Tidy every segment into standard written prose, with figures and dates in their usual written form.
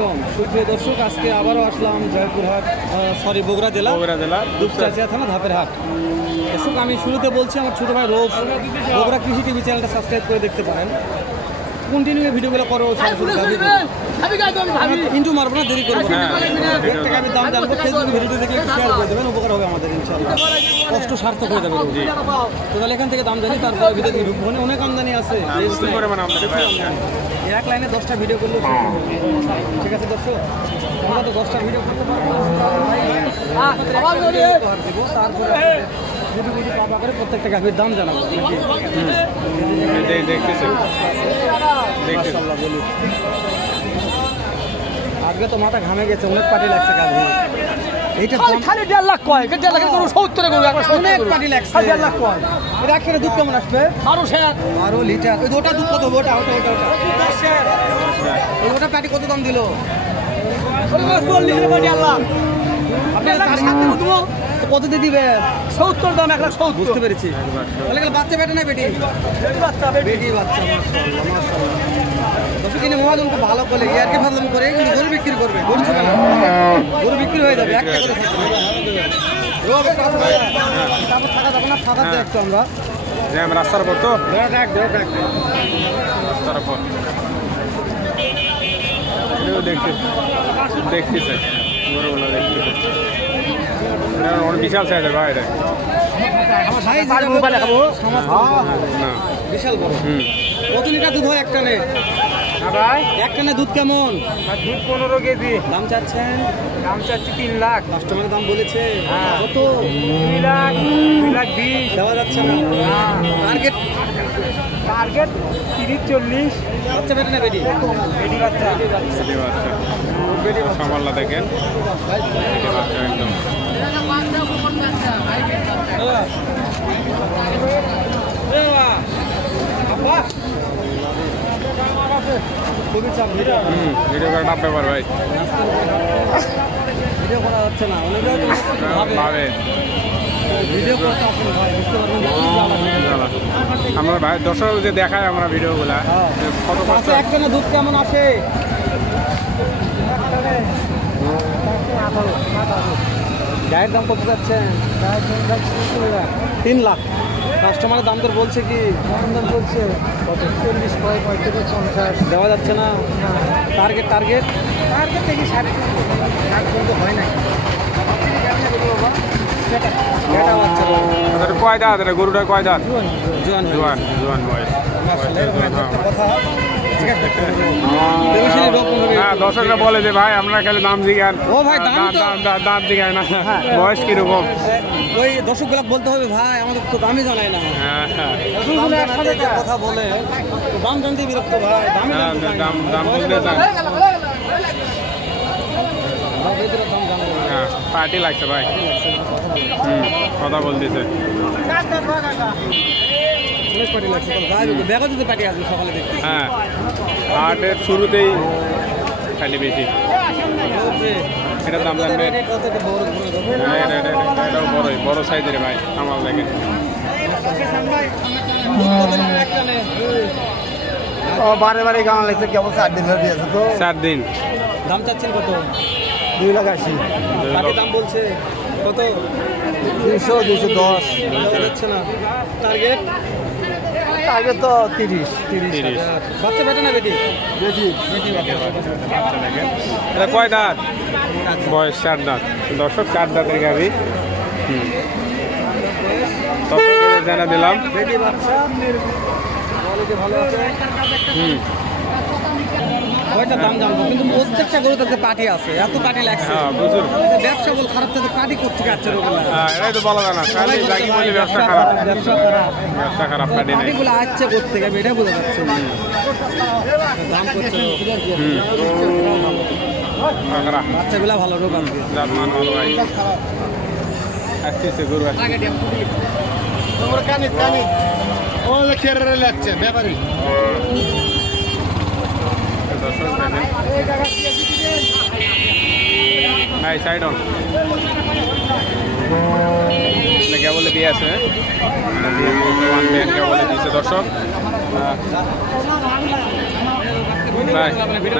আলাইকুম সুপ্রিয় দর্শক, আজকে আবারও আসলাম জয়পুরহাট বগুড়া জেলা দুপচাচিয়া থানা ধাপের হাট। দর্শক, আমি শুরুতে বলছি আমার ছোটো ভাই রোজ বগুড়া কৃষি টিভি চ্যানেলটা সাবস্ক্রাইব করে দেখতে পারেন। কন্টিনিউ ভিডিওগুলো করো, কিন্তু মারবো না, দেরি করবো না। একটা গাভীর দাম জানবো, ফেসবুকে ভিডিওটি দেখে একটু শেয়ার করে দেবেন, উপকার হবে আমাদের ইনশাআল্লাহ, কষ্ট সার্থক হয়ে যাবে। তো তাহলে এখান থেকে দাম জানি, তারপরে ভিডিও ঢুকবো। অনেক আমদানি আছে, এক লাইনে 10টা ভিডিও করলে ঠিক আছে। দর্শক, আমরা তো 10টা ভিডিও করতে পারবো, তারপরে ভিডিও পাবা করে প্রত্যেকটা গাভীর দাম জানাবো। আজকে তো মাথা ঘামে গেছে, অনেক পার্টি লাগছে গাভী। এইটা খালি 1.5 লাখ কয়, 1.5 লাখের গরু 70 গরু একবার অনেক পার্টি লাগছে। 1.5 লাখ কয়, এটা একসাথে দুধ কেমন আসবে? 12 লিটার। ওই ওটা দুধ কত? ওটা ওটা পার্টি কত দাম দিল? 40 লিটার পার্টি আল্লাহ। আপনি কত দিয়ে দিবে? 70 দাম, 1 লাখ 70। বুঝতে পেরেছি। তাহলে বাচ্চা বেটা না বেটি? বেটি বাচ্চা। দর্শক, কিনে মহাজন খুব ভালো করে ইয়ারকে ফাজলাম করে, কিন্তু গরু বিক্রি করবে। গরু ছোট না, গরু বিক্রি হয়ে যাবে একটা করে থাকবে। থাকা যাবে না, ফাঁকা দেয় একটু আমরা রাস্তার পর তো রাস্তার পর দেখতেছে গরুগুলো দেখতেছে। বিশাল সাইজের ভাই, এটা বিশাল বড়। কত লিটার দুধ হয় একটানে? একটানে দুধ কেমন? দুধ 15 কেজি। দাম চাচ্ছেন? দাম চাচ্ছি 3 লাখ। কাস্টমারের দাম বলেছে কত? 2 লাখ 20 দেওয়া যাচ্ছে না। টার্গেট 30-40। বাচ্চা বেটা না বেটি? বেটি বাচ্চা। সামাল্লা দেখেন, একদম খুবই চাপ। ভিডিও করে টাপ ব্যাপার ভাই, ভিডিও করা যাচ্ছে না। আমরা ভাই দর্শক যে দেখায় আমরা ভিডিওগুলা কত কষ্ট। একজনে দুধ কেমন আসে? গায়ের দাম কত যাচ্ছেন? 3 লাখ। কাস্টমারের দাম দর বলছে কি? দাম বলছে কত? 40, 50 দেওয়া যাচ্ছে না। টার্গেট দেখি 3.5 হয় না। কয় দাঁত গরুটা? কয় দাঁত? জোয়ান বয়স। দর্শকরা বলে যে ভাই আমরা খালি দাম জিগান। ও ভাই দাম জিগায় না, বয়স কিরকম? ওই দর্শকগুলো বলতে হবে ভাই, আমাদের তো দামই জানায় না। কথা বলে দাম জানতে বিরক্ত ভাই। দাম বলতে পার্টি লাগছে ভাই, কথা বলতেছে। হ্যাঁ, হাটের শুরুতেই খালি বেশি। এটার দাম জানবে? এটাও বড় সাইজের ভাই, আমার দেখেন। বারে গাওয়া লাগছে, কেবল 4 দিন হয়ে গেছে তো। 4 দিন। দাম চাচ্ছেন কত? 2 লাখ 80। দাম বলছে কত? 200, 210 যাচ্ছে না। টার্গেট তো 30। বাচ্চা বেটা না বেটি? বেটি। এটা কয় দাঁত? বয়স 4 দাঁত। দর্শক, 4 দাঁতের গাভী। জানা দিলাম। বেটি বাচ্চা ভালো আছে। কয়টা দাম জানবো, কিন্তু প্রত্যেকটা গরুতে পার্টি আছে। এত পার্টি লাগছে, ব্যবসা বল খারাপ, তাদের পার্টি করতে যাচ্ছে। এটাই তো বলা যায় না, ব্যবসা খারাপ। পার্টিগুলো আসছে করতে গেবে, এটা বোঝা যাচ্ছে না। দাম করছে, বাচ্চাগুলা ভালো রোগ আছে, আসছে গরু খেয়ে লাগছে ব্যাপারী। ভাই সাইড অন বলে দিয়ে আছে, বলে দিয়েছে দর্শক।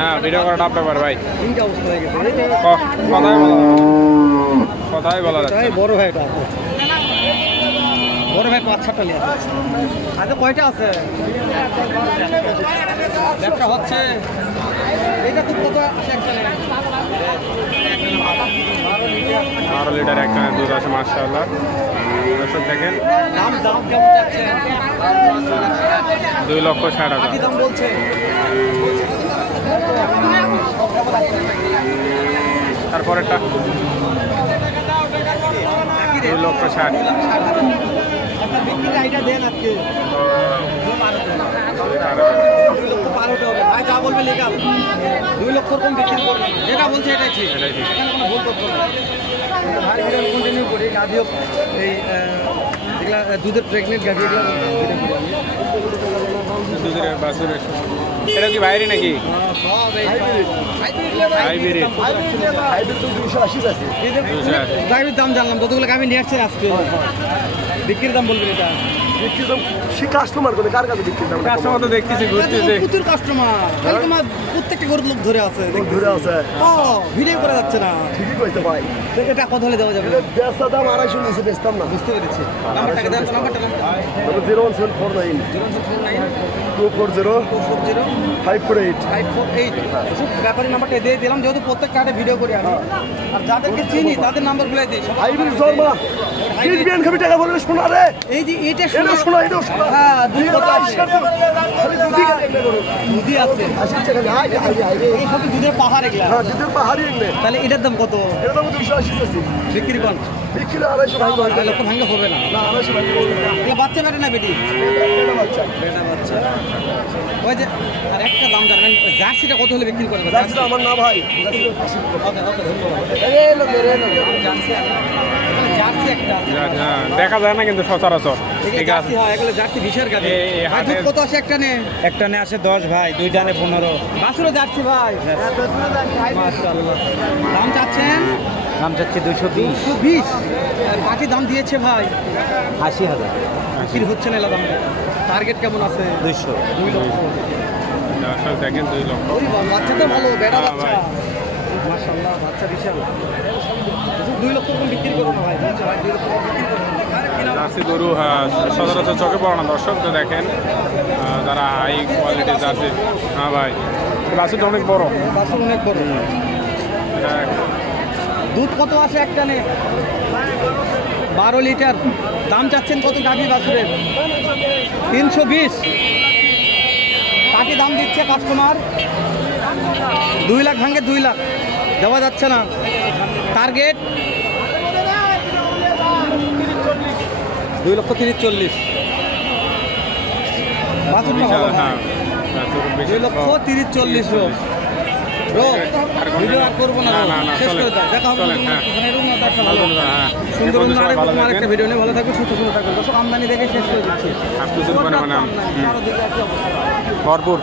না ভিডিও করাটা আপনার ভাই তিনটা অবস্থা হয়ে গেছে কথাই বলা যাচ্ছে বড় ভাইটা আছে বড় ভাই 5-6টা নিয়ে আছে আচ্ছা কয়টা আছে ব্যবসা হচ্ছে এটা তো কত আছে একটা 12 লিটার একটা দুধ আছে মাশাআল্লাহ দর্শক দেখেন দাম কেমন যাচ্ছে 2,60,000 কি দাম বলছে তারপরেরটা 2,60,000 বিক্রির আইডিয়া দেন আজকে 2,12,000 হবে ভাই যা বলবে লেগাল 2 লক্ষ কম বিক্রি করবে যেটা বলছে এটাই ঠিক কোনো ভুল করতে হবে ভাই ভিডিও কন্টিনিউ করি গাভিও এই এগুলা দুধের প্রেগনেন্ট গাভি এগুলো দুধের বাছুরের এটা কি বাইরে নাকি গাভির দাম জানলাম যতগুলো গাভি নিয়ে আসছে আজকে বিক্রির দাম বলবেন এটা কাস্টমার করে কার কাছে বিক্রি দাম কাস্টমার তো দেখতেছি ঘুরতেছে প্রচুর কাস্টমার তোমার প্রত্যেকটা গরুর লোক ধরে আছে ধরে আছে ভিডিও করা যাচ্ছে না ঠিকই কইতে ভাই এটা কত হলে দেওয়া যাবে বেচা দাম 250 নিচে বেচতাম না বুঝতে পেরেছি নাম্বারটাকে দেন তো নাম্বারটা 01749 ব্যাপারী নাম্বারটা দিয়ে দিলাম যেহেতু প্রত্যেক কার্ডে ভিডিও করি আমি আর যাদেরকে চিনি তাদের নাম্বারগুলো দিই হাইব্রিড শর্মা কিডবিয়ান খাবি টাকা বললে শোনা রে এই যে এটা এটা শোনা এটা শোনা হ্যাঁ দুই কথা আছে দুধই আছে এই সব দুধের পাহাড় এগুলা হ্যাঁ দুধের পাহাড়ি এনে তাহলে এটার দাম কত এর দাম 280 আছে বিক্রি কোন বিক্রি 250 ভাঙবে 2 লক্ষ ভাঙলে হবে না না 250 ভাঙবে এগুলো বাচ্চা বেটা না বেটি এটা বাচ্চা বেটা বাচ্চা ওই যে আর একটা দাম জানেন জার্সিটা কত হলে বিক্রি করবে জার্সিটা আমার না ভাই ওকে ওকে ধন্যবাদ এই লোক জার্সি জার্সি একটা দেখা যায় না কিন্তু সচরাচর ঠিক আছে জার্সি হয় এগুলো জার্সি বিশের গাড়ি ভাই দুধ কত আসে একটা নে আসে 10 ভাই দুইটা নে 15 বাসুরও জার্সি ভাই মাশাআল্লাহ দাম চাচ্ছেন দাম চাচ্ছে 220 220 আর বাকি দাম দিয়েছে ভাই 80,000 বিক্রি হচ্ছে না দাম টার্গেট কেমন আছে 200 2 লক্ষ দর্শক দেখেন 2 লক্ষ ওই বাচ্চা তো ভালো বেটা হ্যাঁ, বাচ্চা মাশাআল্লাহ বাচ্চা বিশাল 2 লক্ষ কম বিক্রি করো না ভাই বলছে ভাই 2 লক্ষ কম বিক্রি করো জার্সি গরু সচরাচর চোখে পড়ে না দর্শক তো দেখেন যারা হাই কোয়ালিটি জার্সি হ্যাঁ ভাই বাছুরটা অনেক বড় বাছুর অনেক বড় এটা দুধ কত আসে একটা নে 12 লিটার দাম চাচ্ছেন কত গাভী বাছুরের 320 কাকে দাম দিচ্ছে কাস্টমার 2 লাখ ভাঙে 2 লাখ দেওয়া যাচ্ছে না টার্গেট 2 লক্ষ 30-40 বাছুরটা ভালো হ্যাঁ 2 লক্ষ 30-40 রোগ ভিডিও আর করবো না শেষ করে দাও দেখা হবে সুন্দর আরেকটা ভিডিও নিয়ে ভালো থাকবে সুস্থ থাকবে দর্শক আমদানি দেখে শেষ করে দিচ্ছি ভরপুর